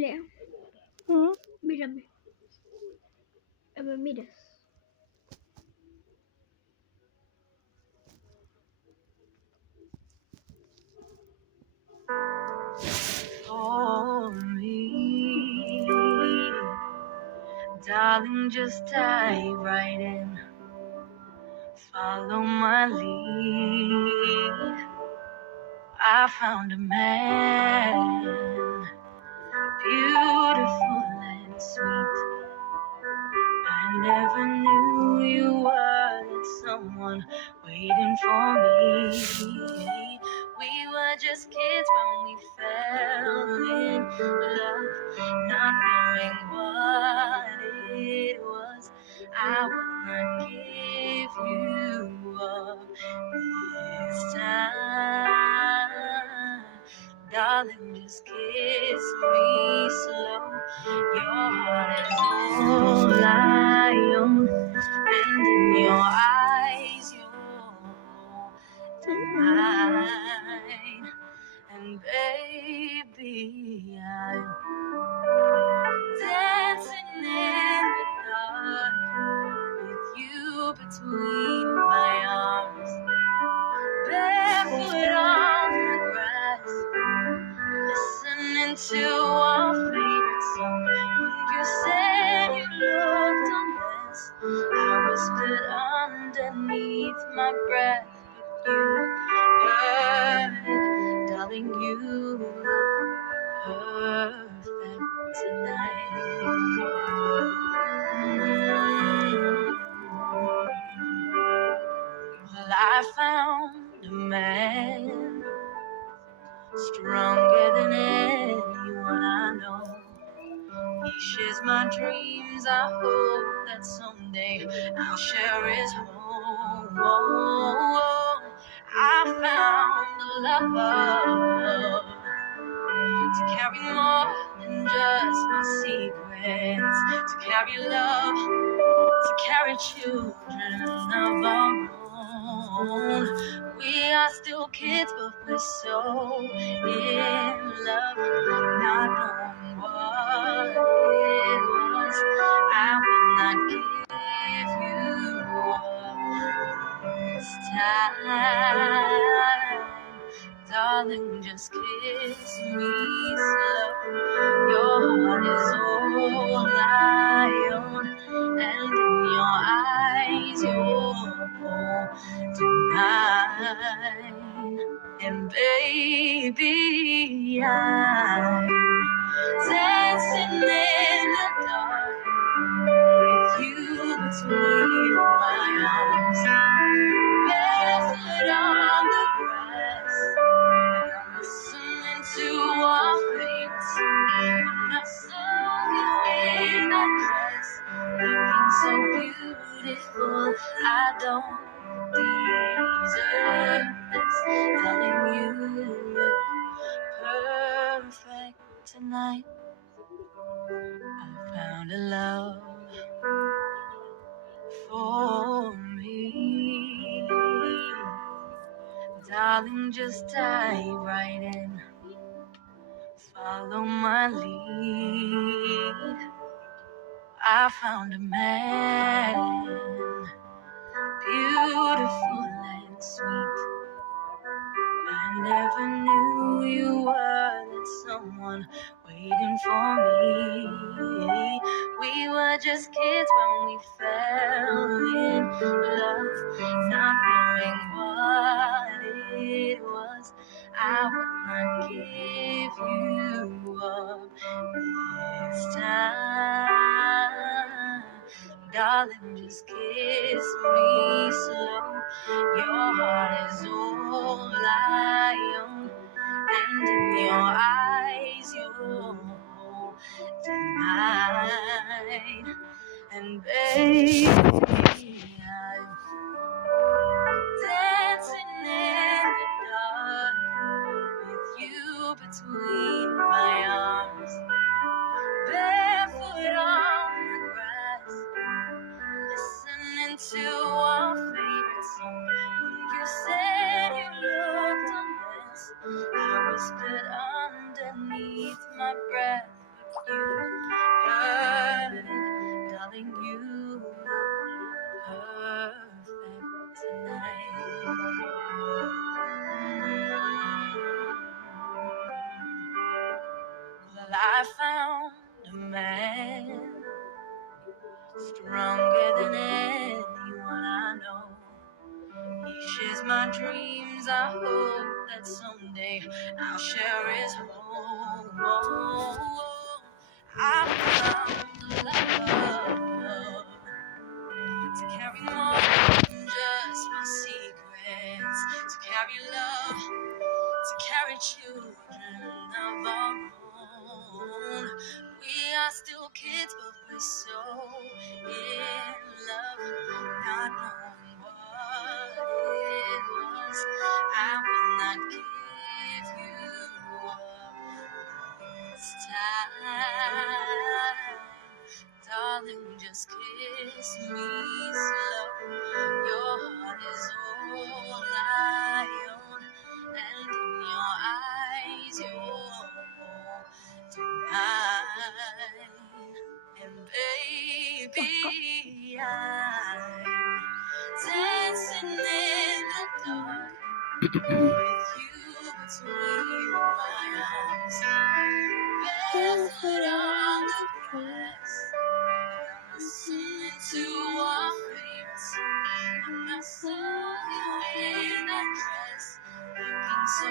Lea, ¿Mm? mírame. Me miras. For me, darling, just dive right in. Follow my lead. I found a man, beautiful and sweet. I never knew you were that someone waiting for me. We were just kids when we fell in love, not knowing what it was. I will not give you up this time. Darling, just kiss me slow. Your heart is all I own, and in your eyes, you're mine. And baby, I'm dancing in the dark with you between my arms, barefoot on the grass, listening to our favorite song. When you said you looked a mess, I whispered underneath my breath, but you heard it, darling. You look perfect tonight. Well, I found a man stronger than anyone I know. He shares my dreams. I hope that someday I'll share his home. I found a lover to carry more than just my secrets, to carry love, to carry children of our own. We are still kids, but we're so in love, not knowing what it was. I will not give you up this time. Darling, just kiss me slow. Your heart is all I own, and in your eyes, you're mine. And baby, I'm dancing in the dark with you between my arms, barefoot on the grass, and I'm listening to our favorite song. When I saw you in that dress, looking so beautiful, I don't deserve this. Telling you look perfect tonight. I found a love for me. Darling, just dive right in. Follow my lead. I found a man, beautiful and sweet. I never knew you were that someone waiting for me. We were just kids when we fell in love, not knowing what it was. I will not give you up this time. Darling, just kiss me slow. Your heart is all I own, and in your eyes, you're mine. And baby, I'm dancing in the dark with you between my arms, barefoot on the grass, listening to our favorite song. When you said you looked a mess, I whispered underneath my breath, stronger than anyone I know. He shares my dreams. I hope that someday I'll share his home. I found the love to carry more than just my secrets, to carry love, to carry children of our own. We are still kids, but we're so in love, not knowing what it was. I will not give you up this time. Darling, just kiss me slow. Your heart is all I own, and in your eyes, you're holding mine. And baby, I'm dancing in the dark with you between my arms, barefoot on the grass. Listening to our feet, and I saw you in that dress, looking so